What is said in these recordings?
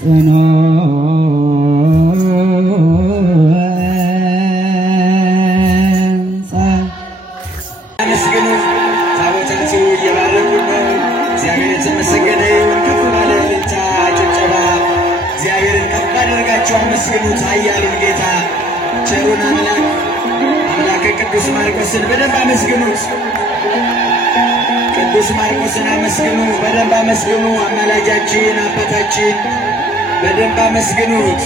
ጽኖ አመስግኑ ታቦታችሁ እየባረኩ ነው። እግዚአብሔር የተመሰገነ ይሁን። ከፍ ባለ እልልታ ጭብጨባ እግዚአብሔርን ከፍ አድርጋችሁ አመስግኑት። ኃያሉን ጌታ ቸሩን አምላከ ቅዱስ ማርቆስን በደንብ አመስግኑት። ቅዱስ ማርቆስን አመስግኑ፣ በደንብ አመስግኑ። አማላጃችን አባታችን በደንብ አመስግኑት።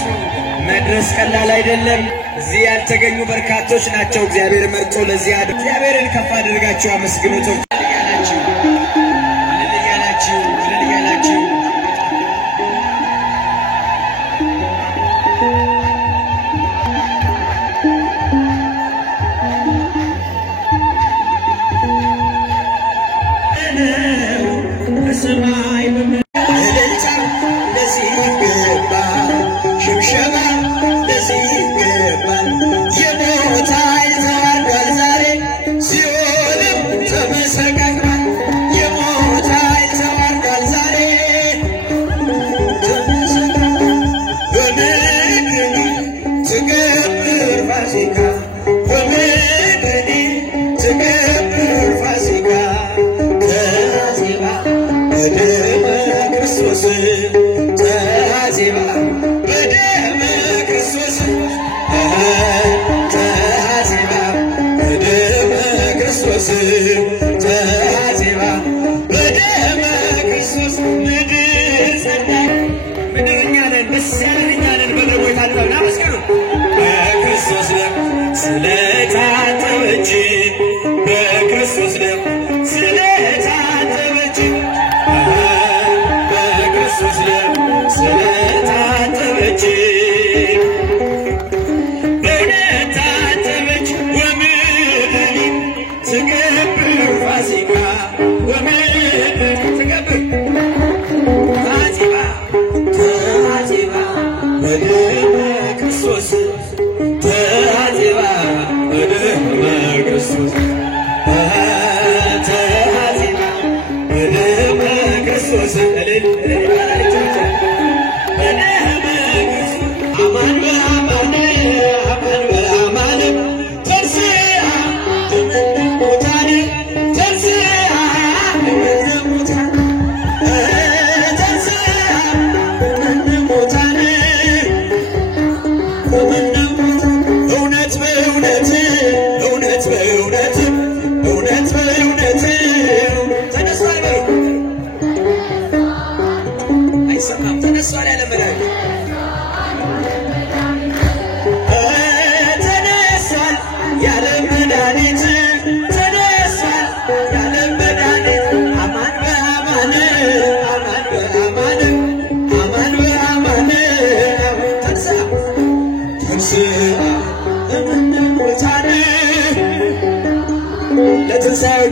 መድረስ ቀላል አይደለም። እዚህ ያልተገኙ በርካቶች ናቸው። እግዚአብሔር መርጦ ለዚህ እግዚአብሔርን ከፍ አድርጋችሁ አመስግኑት።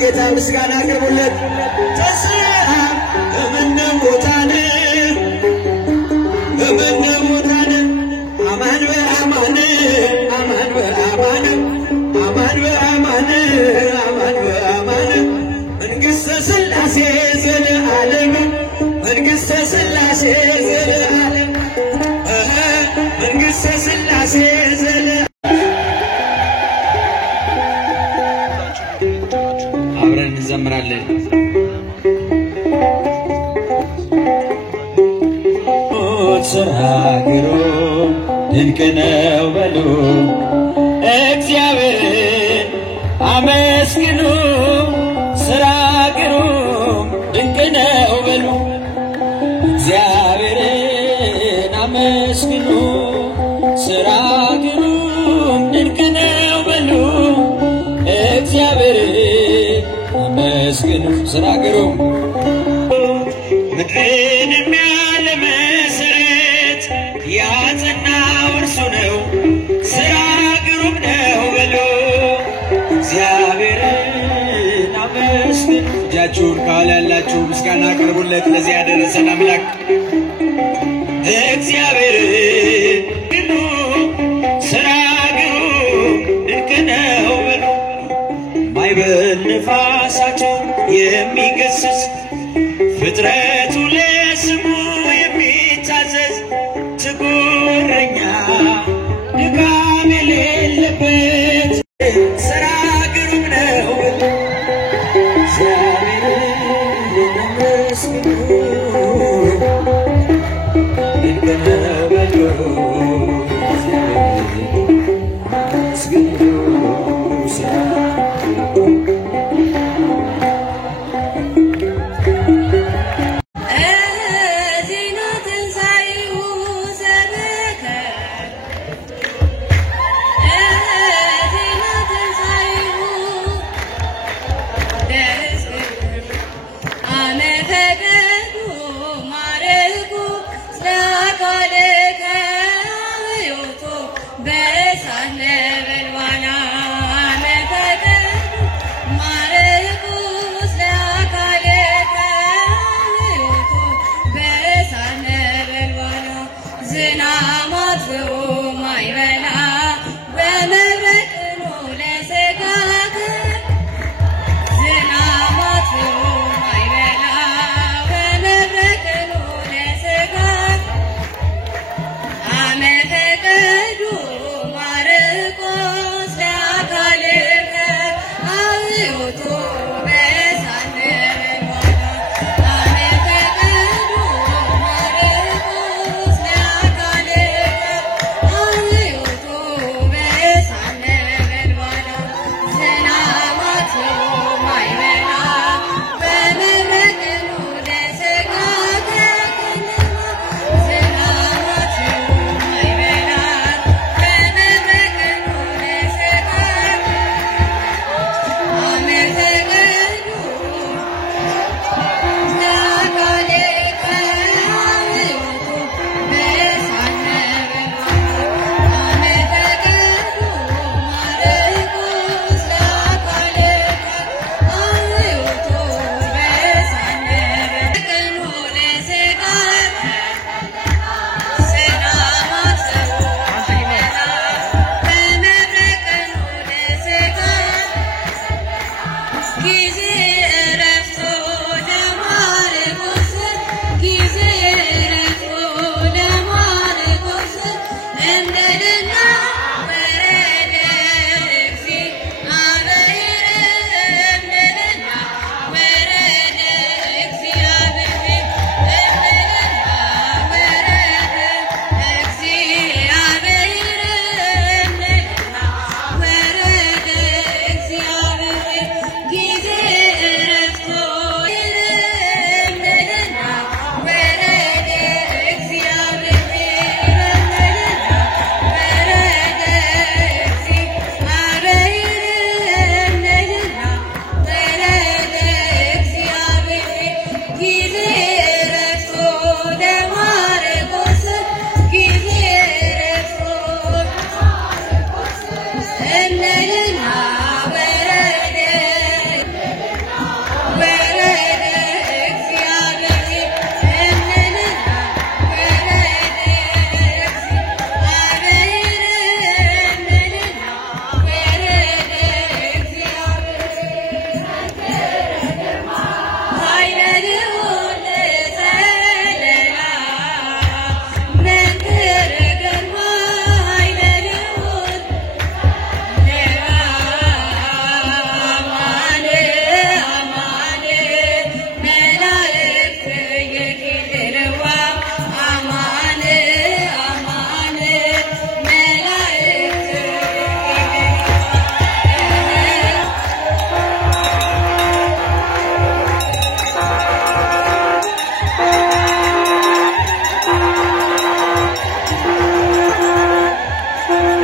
ጌታ ምስጋና አቅርቡለት። ተስፋ እምነሞታን አማን በአማን አማን በአማን አማን በአማን አማን በአማን መንግሥተ ሥላሴ ዘለዓለም መንግሥተ ሥላሴ ዘለዓለም መንግሥተ ሥላሴ ዘለዓለም አብረን እንዘምራለን። ሥራ ግሩም ድንቅ ነው በሉ እግዚአብሔርን አመስግኑ። ሥራ ግሩም ድንቅ ነው በሉ እግዚአብሔርን አመስግኑ። ሥራ ግሩም ድንቅ ነው በሉ እግዚአብሔርን አመስግኑ። ሥራ ግሩም ምድርን የሚያለ መሠረት ያጸናው እርሱ ነው። ሥራ ግሩም ነው በሉ እግዚአብሔርን አመስግኑ። እጃችሁን ከኋላ ያላችሁ ምስጋና አቅርቡለት። ለዚህ ያደረሰን አምላክ እግዚአብሔርን ሥራ ግሩም ድንቅ ነው በሉ ማዕበል ነፋሳቱን የሚገሥጽ ፍጥረቱ ለስሙ የሚታዘዝ ድንቅ ነው በሉ አመስግኑ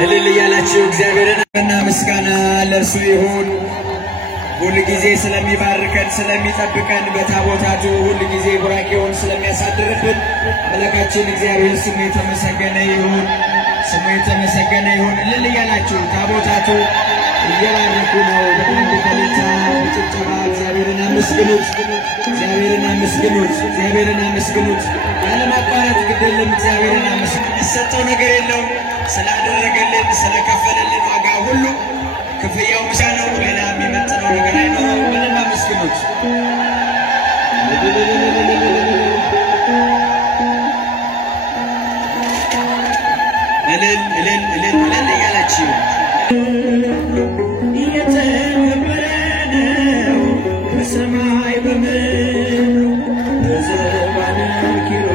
እልል ያላችሁ እግዚአብሔርን ምስጋና ለእርሱ ይሁን። ሁል ጊዜ ስለሚባርከን ስለሚጠብቀን በታቦታቱ ሁል ጊዜ ቡራኬውን ስለሚያሳድርብን አምላካችን እግዚአብሔር ስሙ የተመሰገነ ይሁን። ስሙ የተመሰገነ ይሁን። እልል ያላችሁ ታቦታቱ እየባረኩ ነው። በአንድ ከልታ በጭብጨባ እግዚአብሔርን አመስግኑት፣ እግዚአብሔርን አመስግኑት፣ እግዚአብሔርን አመስግኑት። ያለማቋረጥ ግድልም እግዚአብሔርን አመስግኑት። የሚሰጠው ነገር የለውም። ስላደረገልን ስለከፈለልን ዋጋ ሁሉ ክፍያው ብቻ ነው። ሌላ የሚመጥነው ነገር አይኖረውም። ምንም አመስግኑት። እልል እልል እልል እልል እያላችሁ እየተከበረ ነው በሰማይ በምድር በዘባነ ኪሮ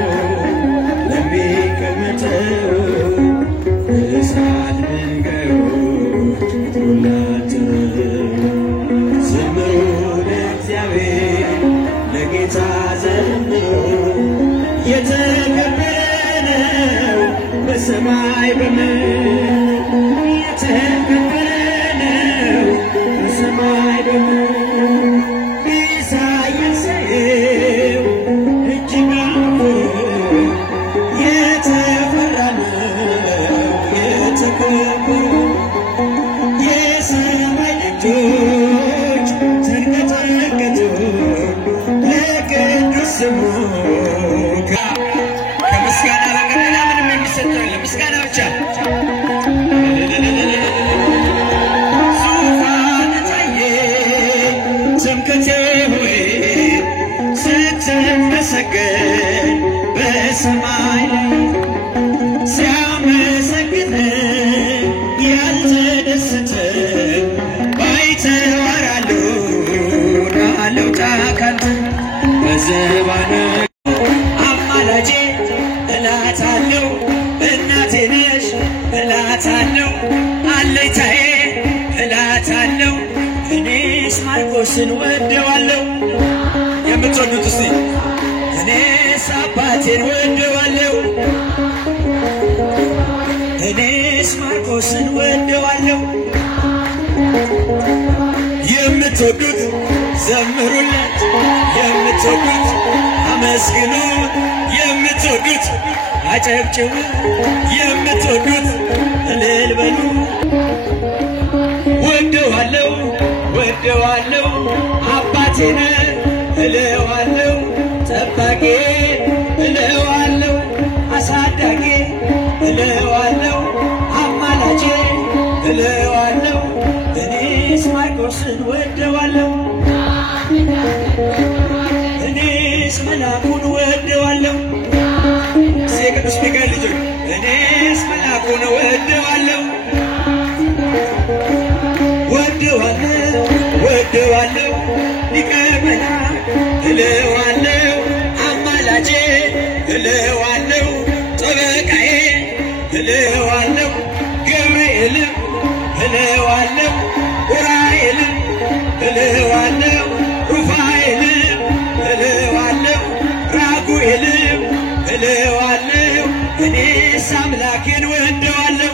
በሰማይ በምድር የተከበረ ነው። በሰማይ በምድር ኢሳይያስ እጅግ የተፈራ ነው የተከበረ የሰማይ ደጆች ተንቀጠቀጡ ለቅዱስ ስሙ። ከምስጋና በቀር ሌላ ምንም የሚሰጠው የለም፣ ምስጋና ብቻ። ዙፋን ታየ ትምክህቴ ሆይ ስትመሰገን በሰማይ ላይ ሲያመሰግን ያልተደሰተ ባይተዋር አልወጣ ካንተ በዘባነ አማላጄ እላታለሁ እናቴ ነሽ እላታለሁ አለኝታዬ እላታለሁ እኔስ ማርቆስን ወደዋለሁ። የምትወዱት እስቲ እኔስ አባቴን ወደዋለሁ እኔስ ማርቆስን ወደዋለሁ። የምትወዱት ዘምሩለት፣ የምትወዱት አመስግኑ፣ የምትወዱት አጨብጭቡ፣ የምትወዱት እልል በሉ። ወደዋለሁ ወደዋለሁ አባቴ ነህ እለዋለሁ፣ ጠባቂ እለዋለሁ፣ አሳዳጊ እለዋለሁ፣ አማላጄ እለዋለሁ። እኔስ ማርቆስን ወደዋለሁ እኔስ መልአኩን ወደዋለሁ። የቅዱስ ሚካኤል ልጆች እኔስ መልአኩን ወደዋለሁ ወደዋለሁ ወደዋለሁ ሊቀ መላእክት እለዋለሁ፣ አማላጄ እለዋለሁ፣ ጠበቃዬ እለዋለሁ፣ ገብርኤልም እለዋለሁ፣ ኡራኤልም እለዋለሁ፣ ሩፋኤልም እለዋለሁ፣ ራጉኤልም እለዋለሁ። እኔስ አምላኬን ወደዋለሁ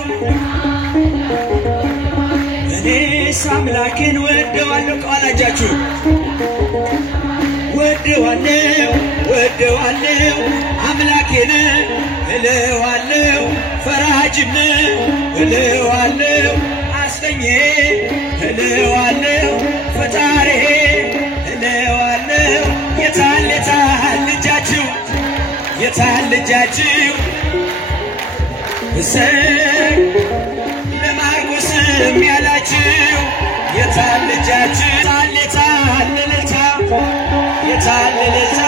እኔስ አምላኬን ወደዋለሁ። ከኋላጃችሁ ወደዋለሁ ወደዋለሁ አምላኬን እለዋለሁ፣ ፈራጅም እለዋለሁ፣ አስጠኜ እለዋለሁ፣ ፈጣሪ እለዋለሁ። የታል ልጃችሁ የታል ልጃችሁ እሰይ ለማርቆስም ያላችሁ የታል ልጃችሁ የታል እልልታ የታል እልልታ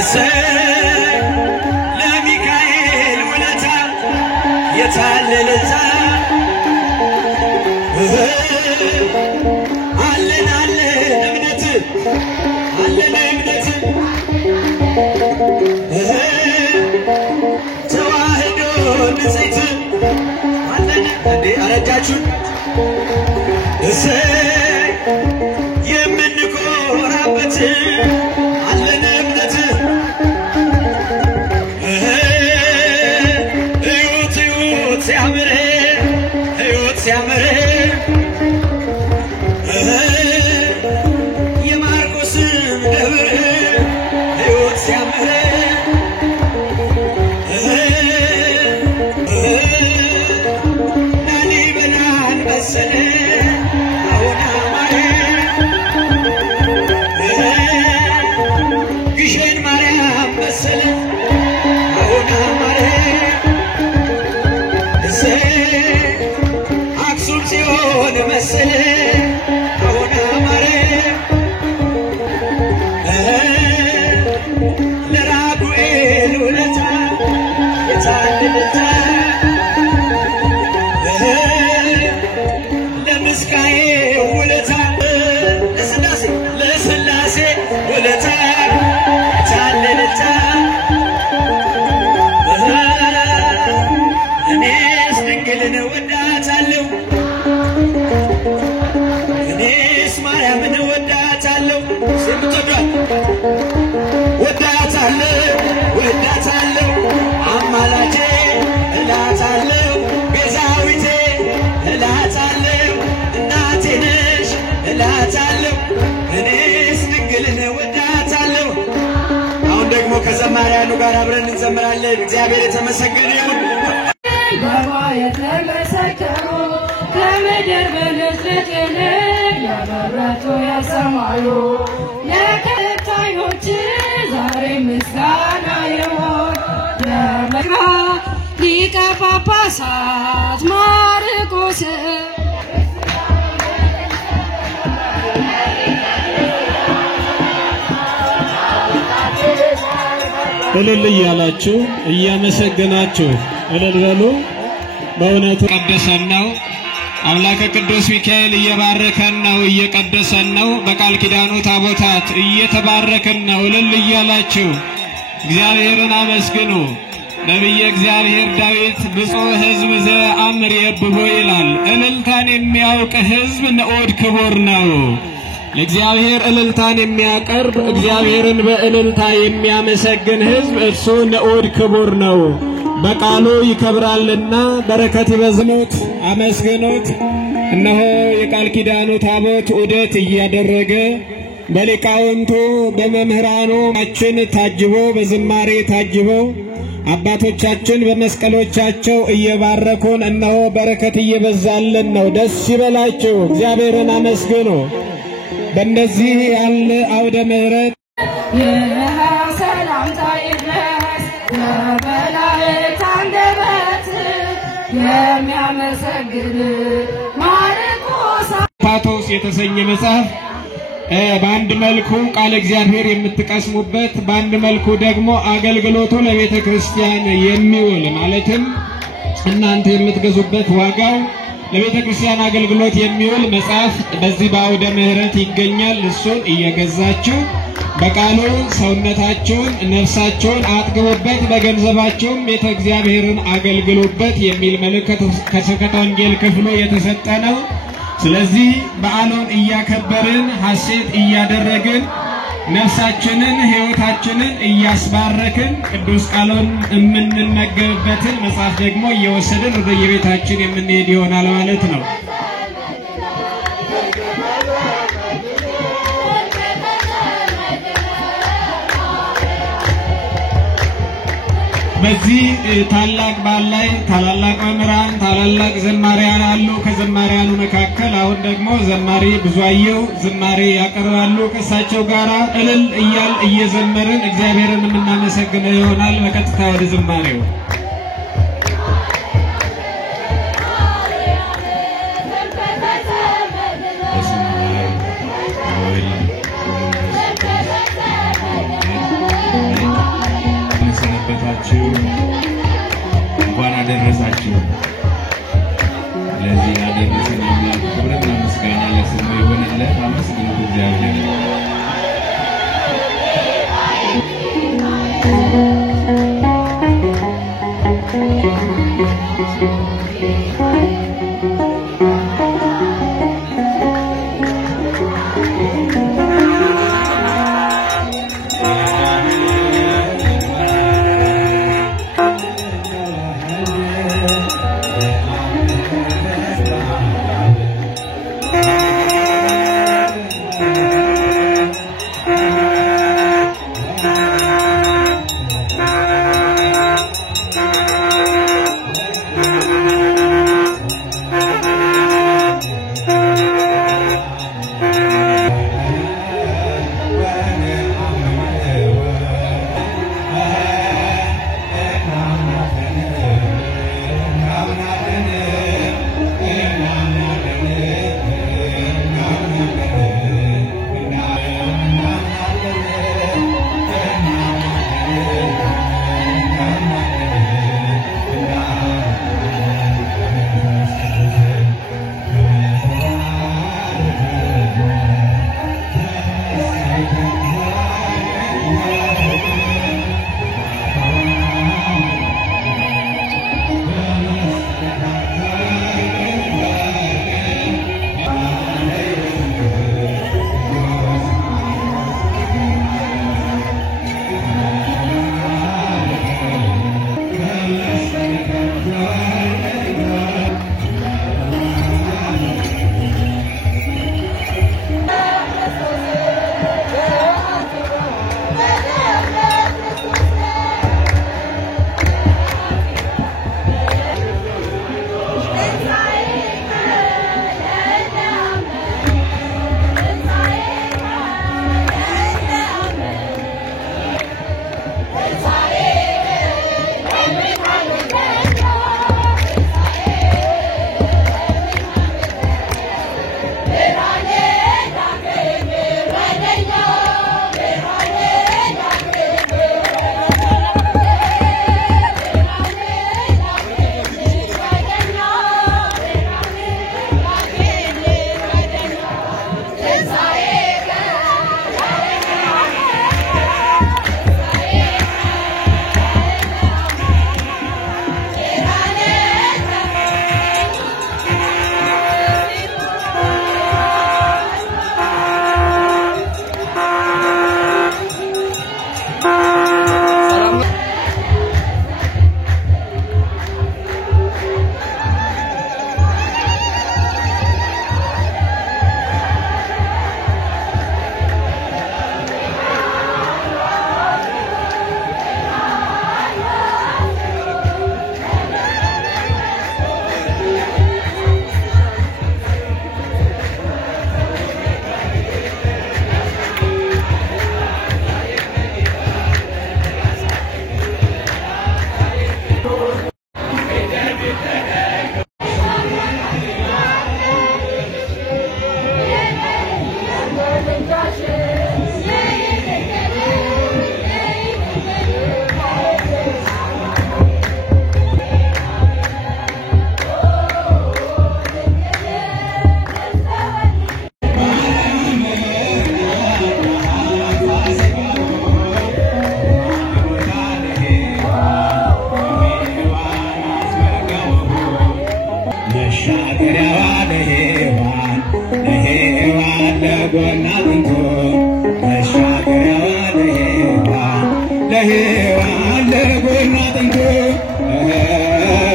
እሰይ ለሚካኤል ውለታ የታል እልልታ አለን እምነት አለን እምነት ተዋህዶ ንጽሕት አለን እንዴ አረጃችሁ እሰይ የምንኮራበት አለን እምነት እዩት ሲያምር እዩት ሲያምር የማርቆስን ደብር እዩት ሲያምር ላሊበላን መሰለ አሁን አማረ ግሸን ማርያም መሰለ አሁን አማረ አክሱም ጋር አብረን እንዘምራለን። እግዚአብሔር የተመሰገነ ይሁን። በማየት ለመሰከሩ ከምድር ብልጭልጭ ይልቅ ያበረቱ የሰማዩ ለከታዮች ዛሬ ምስጋና ይሁን። ለመግባ ሊቀ ጳጳሳት ማርቆስ እልል እያላችሁ እያመሰገናችሁ እልል በሉ። በእውነቱ ቀደሰን ነው። አምላከ ቅዱስ ሚካኤል እየባረከን ነው፣ እየቀደሰን ነው። በቃል ኪዳኑ ታቦታት እየተባረከን ነው። እልል እያላችሁ እግዚአብሔርን አመስግኑ። ነቢየ እግዚአብሔር ዳዊት ብፁዕ ሕዝብ ዘአምር የብቦ ይላል። እልልታን የሚያውቅ ሕዝብ ንዑድ ክቡር ነው። ለእግዚአብሔር እልልታን የሚያቀርብ እግዚአብሔርን በእልልታ የሚያመሰግን ሕዝብ እርሱ ንዑድ ክቡር ነው። በቃሉ ይከብራልና በረከት ይበዝኑት፣ አመስግኑት። እነሆ የቃል ኪዳኑ ታቦት ዑደት እያደረገ በሊቃውንቱ በመምህራኑ አችን ታጅቦ በዝማሬ ታጅቦ አባቶቻችን በመስቀሎቻቸው እየባረኩን እነሆ በረከት እየበዛልን ነው። ደስ ይበላችሁ፣ እግዚአብሔርን አመስግኑ። በእንደዚህ ያለ አውደ ምሕረት ሰላምታ ይድረስ ለመላእክት አንደበት የሚያመሰግን ማርቆስ ፓቶስ የተሰኘ መጽሐፍ በአንድ መልኩ ቃል እግዚአብሔር የምትቀስሙበት፣ በአንድ መልኩ ደግሞ አገልግሎቱ ለቤተ ክርስቲያን የሚውል ማለትም እናንተ የምትገዙበት ዋጋው ለቤተ ክርስቲያን አገልግሎት የሚውል መጽሐፍ በዚህ በአውደ ምሕረት ይገኛል። እሱን እየገዛችሁ በቃሉ ሰውነታችሁን ነፍሳችሁን አጥግቡበት፣ በገንዘባችሁም ቤተ እግዚአብሔርን አገልግሉበት የሚል መልእክት ከስብከተ ወንጌል ክፍሉ የተሰጠ ነው። ስለዚህ በዓሉን እያከበርን ሐሴት እያደረግን ነፍሳችንን ሕይወታችንን እያስባረክን ቅዱስ ቃሉን የምንመገብበትን መጽሐፍ ደግሞ እየወሰድን ወደ የቤታችን የምንሄድ ይሆናል ማለት ነው። በዚህ ታላቅ በዓል ላይ ታላላቅ መምህራን ታላላቅ ዘማሪያን አሉ። ከዘማሪያኑ መካከል አሁን ደግሞ ዘማሪ ብዙአየሁ ዝማሬ ያቀርባሉ። ከእሳቸው ጋር እልል እያል እየዘመርን እግዚአብሔርን የምናመሰግነው ይሆናል። በቀጥታ ወደ ዝማሬው እንኳን አደረሳችሁ። ለዚህ ያደረሰን አምላክ ክብርና ምስጋና ለስሙ ይሁንለት። አመስግኑት እግዚአብሔር።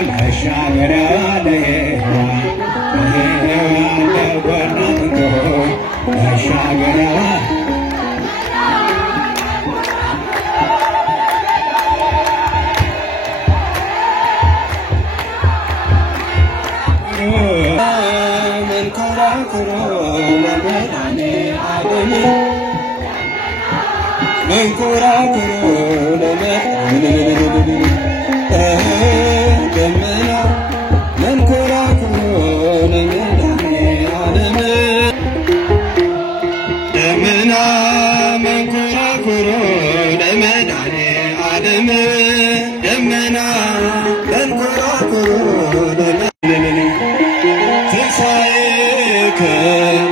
መሻገሪያ ለሔዋን ለጎና ትንኮን መሻገሪያ መንኮራኩሮ ለመድኃኔዓለም መንኮራኩሮ ደመና መንኮራኩሮ ለመድኃኔዓለም ደመና መንኮራኩሮ ለመድኃኔዓለም ደመና መንኮራኩሮ ትንሣኤከ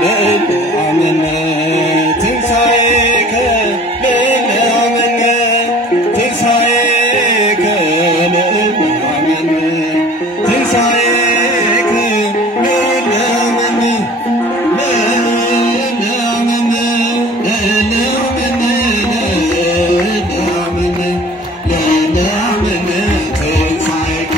ለእልአመነ ትንሣኤከ ለእልአመነ ትንሣኤከ ለእልአመነ ትንሣኤከ ለእልአመነ ለእልአመነ ለእልአመነ ለእልአመነ ለእልአመነ ትንሣኤከ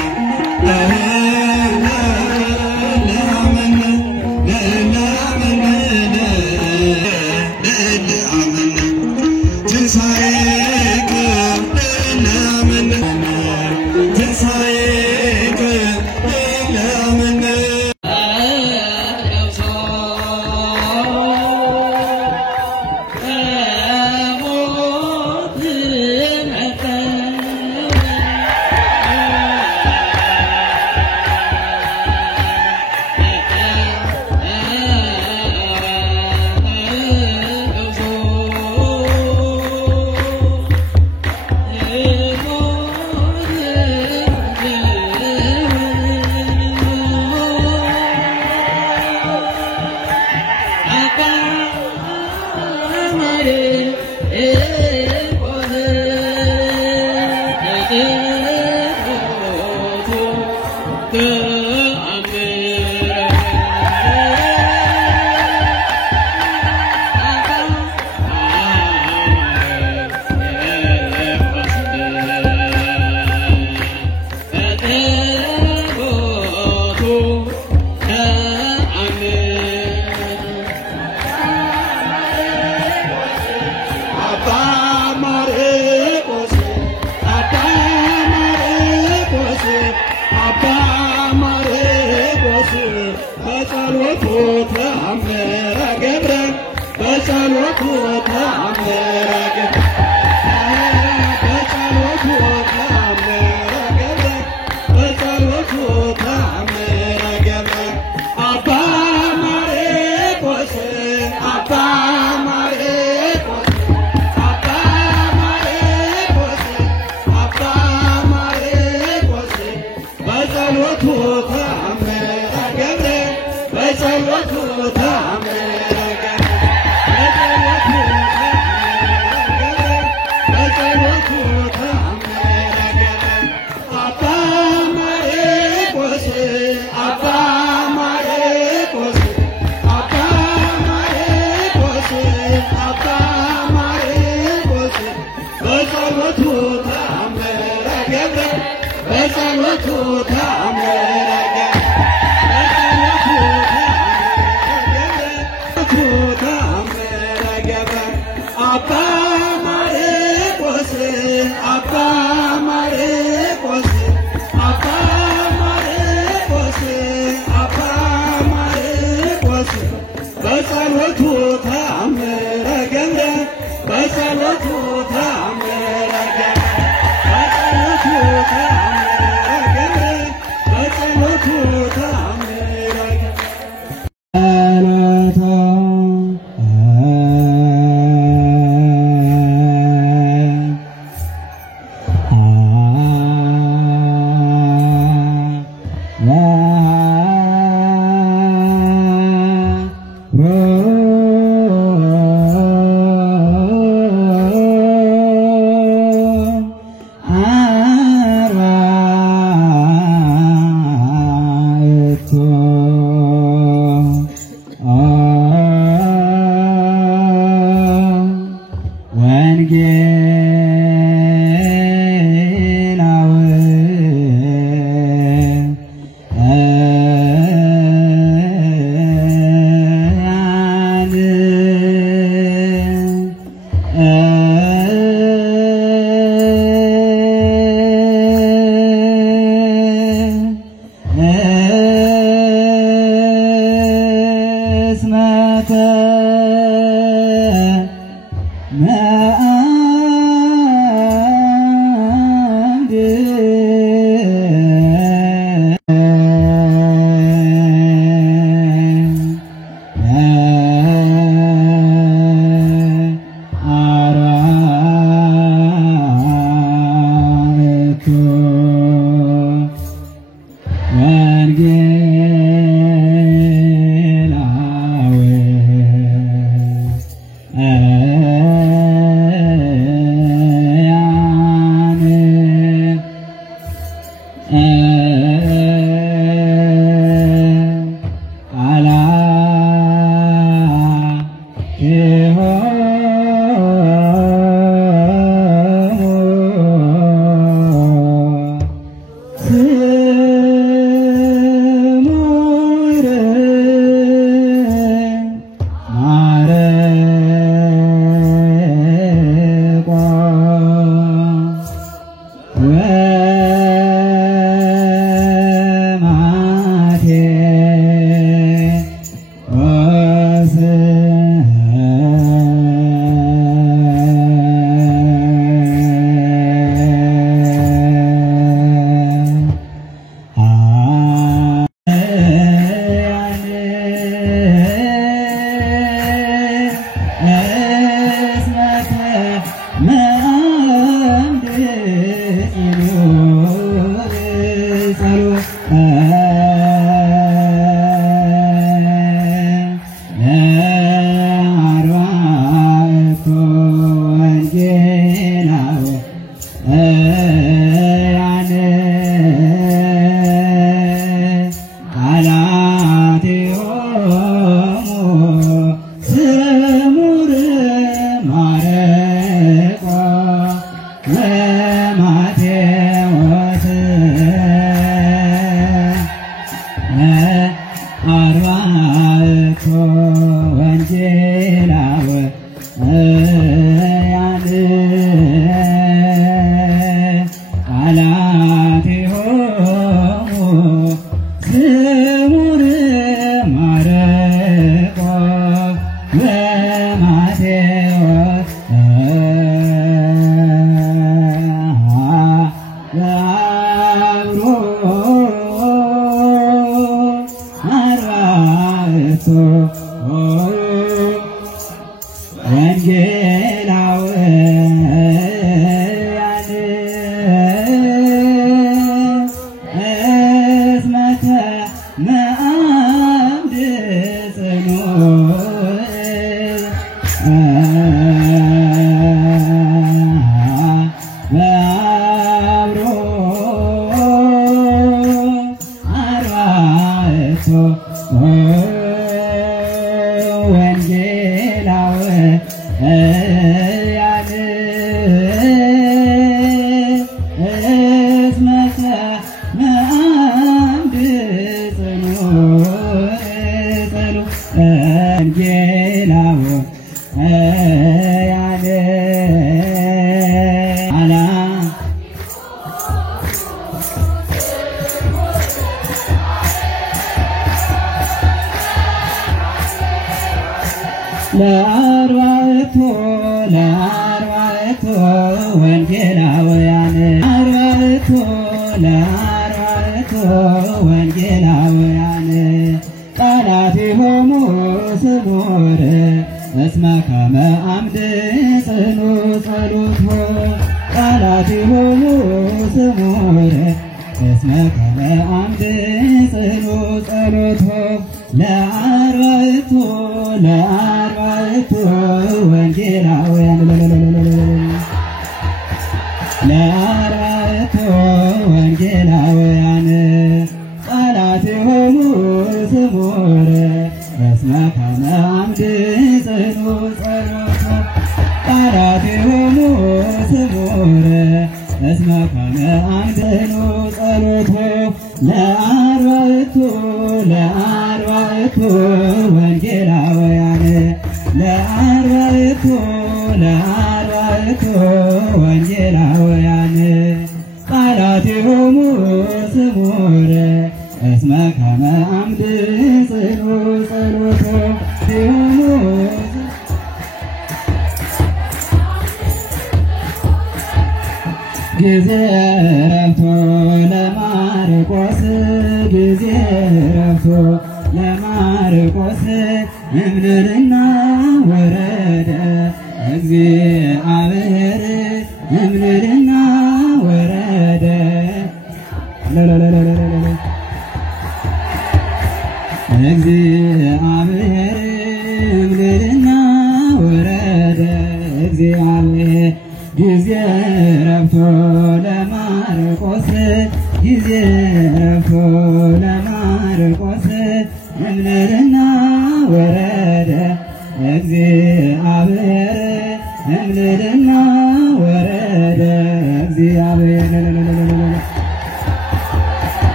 Thank you.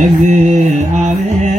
እግዚአብሔር